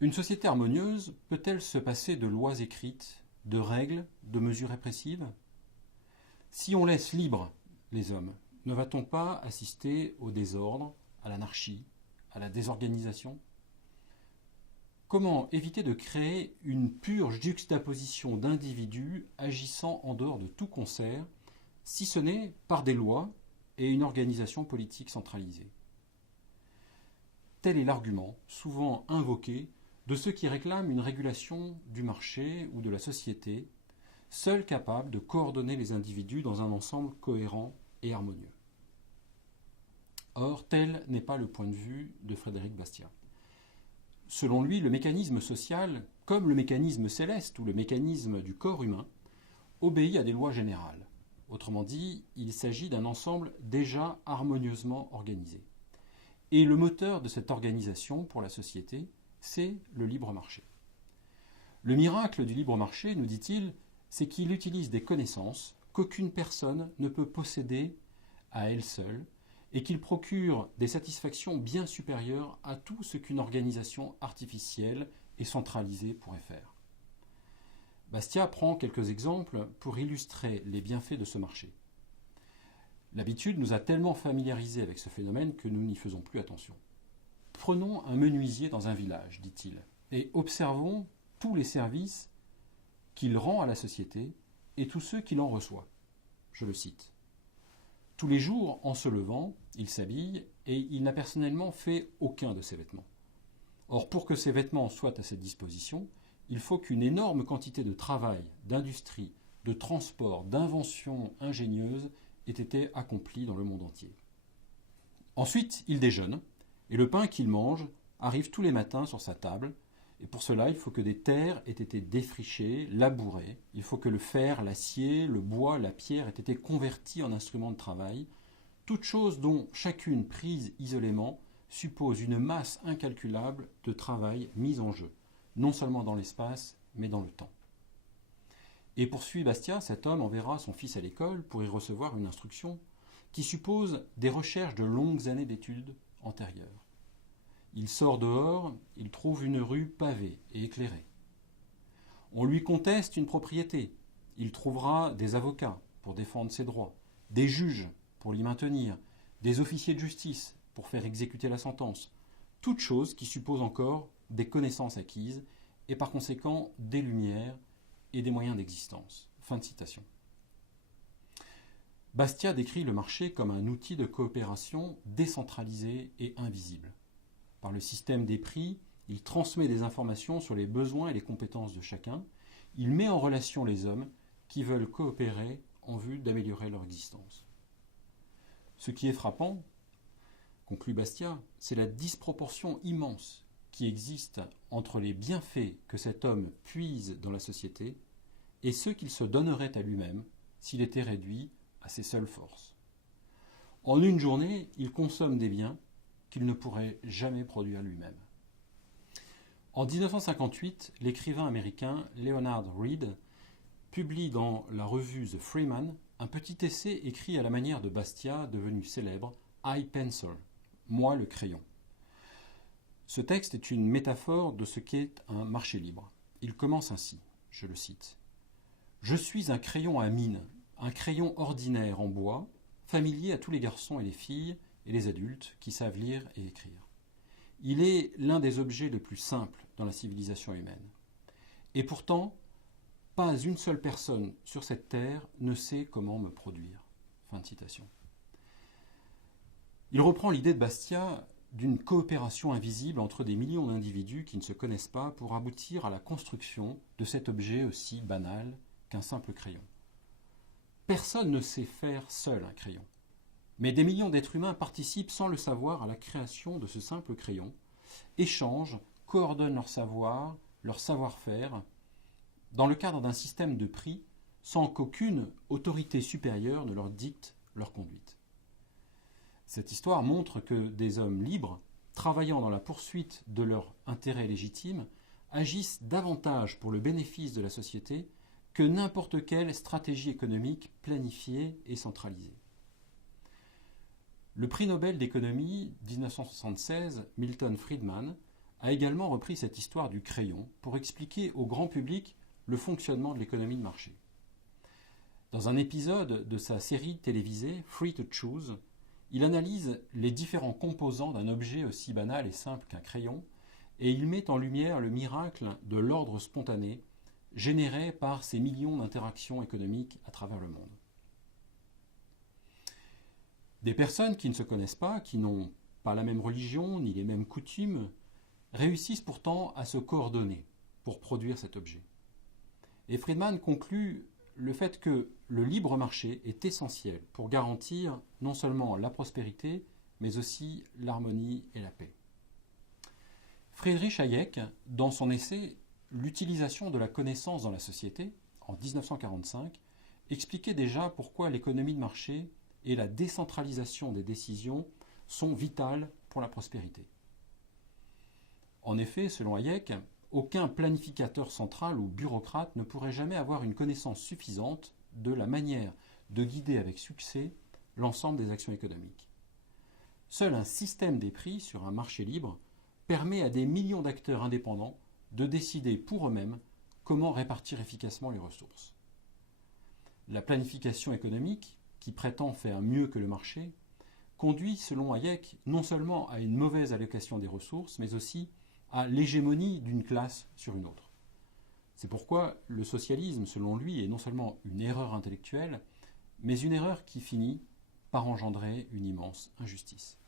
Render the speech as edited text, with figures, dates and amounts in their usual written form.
Une société harmonieuse peut-elle se passer de lois écrites, de règles, de mesures répressives? Si on laisse libres les hommes, ne va-t-on pas assister au désordre, à l'anarchie, à la désorganisation? Comment éviter de créer une pure juxtaposition d'individus agissant en dehors de tout concert, si ce n'est par des lois et une organisation politique centralisée? Tel est l'argument, souvent invoqué, de ceux qui réclament une régulation du marché ou de la société, seule capable de coordonner les individus dans un ensemble cohérent et harmonieux. Or, tel n'est pas le point de vue de Frédéric Bastiat. Selon lui, le mécanisme social, comme le mécanisme céleste ou le mécanisme du corps humain, obéit à des lois générales. Autrement dit, il s'agit d'un ensemble déjà harmonieusement organisé. Et le moteur de cette organisation pour la société, c'est le libre marché. Le miracle du libre marché, nous dit-il, c'est qu'il utilise des connaissances qu'aucune personne ne peut posséder à elle seule et qu'il procure des satisfactions bien supérieures à tout ce qu'une organisation artificielle et centralisée pourrait faire. Bastiat prend quelques exemples pour illustrer les bienfaits de ce marché. L'habitude nous a tellement familiarisés avec ce phénomène que nous n'y faisons plus attention. Prenons un menuisier dans un village, dit-il, et observons tous les services qu'il rend à la société et tous ceux qu'il en reçoit. Je le cite. Tous les jours, en se levant, il s'habille et il n'a personnellement fait aucun de ses vêtements. Or, pour que ces vêtements soient à cette disposition, il faut qu'une énorme quantité de travail, d'industrie, de transport, d'inventions ingénieuses ait été accomplie dans le monde entier. Ensuite, il déjeune, et le pain qu'il mange arrive tous les matins sur sa table, et pour cela, il faut que des terres aient été défrichées, labourées, il faut que le fer, l'acier, le bois, la pierre aient été convertis en instruments de travail, toutes choses dont chacune prise isolément suppose une masse incalculable de travail mis en jeu, non seulement dans l'espace, mais dans le temps. Et poursuit Bastiat, cet homme enverra son fils à l'école pour y recevoir une instruction qui suppose des recherches de longues années d'études antérieures. Il sort dehors, il trouve une rue pavée et éclairée. On lui conteste une propriété, il trouvera des avocats pour défendre ses droits, des juges pour l'y maintenir, des officiers de justice pour faire exécuter la sentence, toutes choses qui supposent encore des connaissances acquises et par conséquent des lumières et des moyens d'existence. Fin de citation. Bastiat décrit le marché comme un outil de coopération décentralisé et invisible. Par le système des prix, il transmet des informations sur les besoins et les compétences de chacun. Il met en relation les hommes qui veulent coopérer en vue d'améliorer leur existence. Ce qui est frappant, conclut Bastiat, c'est la disproportion immense qui existe entre les bienfaits que cet homme puise dans la société et ceux qu'il se donnerait à lui-même s'il était réduit à ses seules forces. En une journée, il consomme des biens qu'il ne pourrait jamais produire lui-même. En 1958, l'écrivain américain Leonard Read publie dans la revue The Freeman un petit essai écrit à la manière de Bastiat, devenu célèbre, I Pencil, moi le crayon. Ce texte est une métaphore de ce qu'est un marché libre. Il commence ainsi, je le cite. « Je suis un crayon à mine, un crayon ordinaire en bois, familier à tous les garçons et les filles et les adultes qui savent lire et écrire. Il est l'un des objets les plus simples dans la civilisation humaine. Et pourtant, pas une seule personne sur cette terre ne sait comment me produire. » Fin de citation. Il reprend l'idée de Bastiat d'une coopération invisible entre des millions d'individus qui ne se connaissent pas pour aboutir à la construction de cet objet aussi banal qu'un simple crayon. Personne ne sait faire seul un crayon. Mais des millions d'êtres humains participent sans le savoir à la création de ce simple crayon, échangent, coordonnent leur savoir, leur savoir-faire, dans le cadre d'un système de prix, sans qu'aucune autorité supérieure ne leur dicte leur conduite. Cette histoire montre que des hommes libres, travaillant dans la poursuite de leur intérêt légitime, agissent davantage pour le bénéfice de la société que n'importe quelle stratégie économique planifiée et centralisée. Le prix Nobel d'économie 1976, Milton Friedman, a également repris cette histoire du crayon pour expliquer au grand public le fonctionnement de l'économie de marché. Dans un épisode de sa série télévisée Free to Choose, il analyse les différents composants d'un objet aussi banal et simple qu'un crayon, et il met en lumière le miracle de l'ordre spontané généré par ces millions d'interactions économiques à travers le monde. Des personnes qui ne se connaissent pas, qui n'ont pas la même religion ni les mêmes coutumes, réussissent pourtant à se coordonner pour produire cet objet. Et Friedman conclut le fait que le libre marché est essentiel pour garantir non seulement la prospérité, mais aussi l'harmonie et la paix. Friedrich Hayek, dans son essai « L'utilisation de la connaissance dans la société » en 1945, expliquait déjà pourquoi l'économie de marché et la décentralisation des décisions sont vitales pour la prospérité. En effet, selon Hayek, aucun planificateur central ou bureaucrate ne pourrait jamais avoir une connaissance suffisante de la manière de guider avec succès l'ensemble des actions économiques. Seul un système des prix sur un marché libre permet à des millions d'acteurs indépendants de décider pour eux-mêmes comment répartir efficacement les ressources. La planification économique, qui prétend faire mieux que le marché, conduit, selon Hayek, non seulement à une mauvaise allocation des ressources, mais aussi à l'hégémonie d'une classe sur une autre. C'est pourquoi le socialisme, selon lui, est non seulement une erreur intellectuelle, mais une erreur qui finit par engendrer une immense injustice.